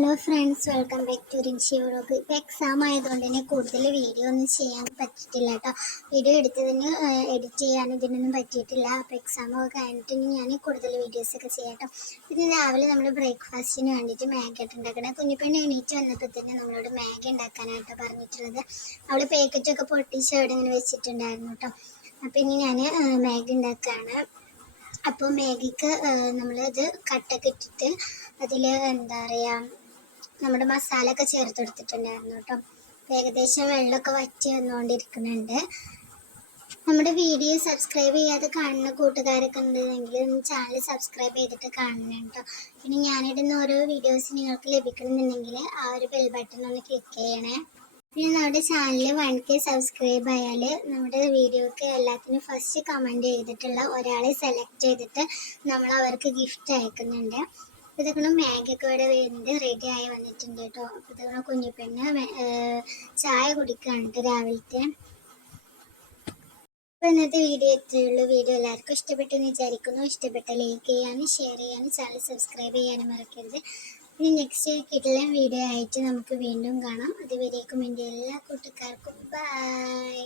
Hello friends welcome back to Rinshi vlog ഇപ്പോൾ exam ആയതുകൊണ്ട് തന്നെ കൂടുതൽ വീഡിയോ ഒന്നും ചെയ്യാൻ പറ്റിയിട്ടില്ല കേട്ടോ വീഡിയോ എടുത്തതിന് എഡിറ്റ് ചെയ്യാനും ഇതിനൊന്നും പറ്റിയിട്ടില്ല. അപ്പോൾ എക്സാം ഒക്കെ കഴിഞ്ഞിട്ട് ഇനി ഞാൻ കൂടുതൽ വീഡിയോസ് ഒക്കെ ചെയ്യാം കേട്ടോ പിന്നെ രാവിലെ നമ്മൾ ബ്രേക്ക്ഫാസ്റ്റിന് വേണ്ടിയിട്ട് മാഗി ഉണ്ടാക്കണം. കുഞ്ഞിപ്പെണ്ണ് എണീറ്റ് വന്നപ്പോൾ തന്നെ നമ്മളോട് മാഗി ഉണ്ടാക്കാനായിട്ട് പറഞ്ഞിട്ടുള്ളത്. അവൾ പാക്കറ്റൊക്കെ പൊട്ടിച്ച് അവിടെ ഇങ്ങനെ വെച്ചിട്ടുണ്ടായിരുന്നു കേട്ടോ അപ്പോൾ ഇനി ഞാൻ മാഗി ഉണ്ടാക്കുകയാണ് അപ്പോൾ മാഗിക്ക് നമ്മൾ ഇത് കട്ടൊക്കെ ഇട്ടിട്ട് അതിൽ എന്താ പറയുക നമ്മുടെ മസാല ഒക്കെ ചേർത്ത് കൊടുത്തിട്ടുണ്ടായിരുന്നു കേട്ടോ ഏകദേശം വെള്ളമൊക്കെ വറ്റി വന്നുകൊണ്ടിരിക്കുന്നുണ്ട്. നമ്മുടെ വീഡിയോ സബ്സ്ക്രൈബ് ചെയ്യാതെ കാണുന്ന കൂട്ടുകാരൊക്കെ ഉണ്ടെങ്കിൽ ചാനൽ സബ്സ്ക്രൈബ് ചെയ്തിട്ട് കാണണം കേട്ടോ. പിന്നെ ഞാനിടുന്ന ഓരോ വീഡിയോസ് നിങ്ങൾക്ക് ലഭിക്കണമെന്നുണ്ടെങ്കിൽ ആ ഒരു ബെൽ ബട്ടൺ ഒന്ന് ക്ലിക്ക് ചെയ്യണേ. പിന്നെ നമ്മുടെ ചാനൽ വൺ കെ സബ്സ്ക്രൈബ് ആയാൽ നമ്മുടെ വീഡിയോക്ക് എല്ലാത്തിനും ഫസ്റ്റ് കമന്റ് ചെയ്തിട്ടുള്ള ഒരാളെ സെലക്ട് ചെയ്തിട്ട് നമ്മൾ അവർക്ക് ഗിഫ്റ്റ് അയക്കുന്നുണ്ട്. ഇതൊക്കെ മാഗിയൊക്കെ ഇവിടെ വെന്ത് റെഡി ആയി വന്നിട്ടുണ്ട് കേട്ടോ. അപ്പോൾ ഇതൊക്കെ കുഞ്ഞിപ്പെണ്ണ് ചായ കുടിക്കുകയാണ് രാവിലത്തെ. അപ്പോൾ ഇന്നത്തെ വീഡിയോ ഇത്രയുള്ളൂ. വീഡിയോ എല്ലാവർക്കും ഇഷ്ടപ്പെട്ടെന്ന് വിചാരിക്കുന്നു. ഇഷ്ടപ്പെട്ട ലൈക്ക് ചെയ്യാനും ഷെയർ ചെയ്യാനും ചാനൽ സബ്സ്ക്രൈബ് ചെയ്യാനും മറക്കരുത്. ഇനി നെക്സ്റ്റ് കിട്ടുന്ന വീഡിയോ ആയിട്ട് നമുക്ക് വീണ്ടും കാണാം. അതുവരേക്കും എന്റെ എല്ലാ കൂട്ടുകാർക്കും ബൈ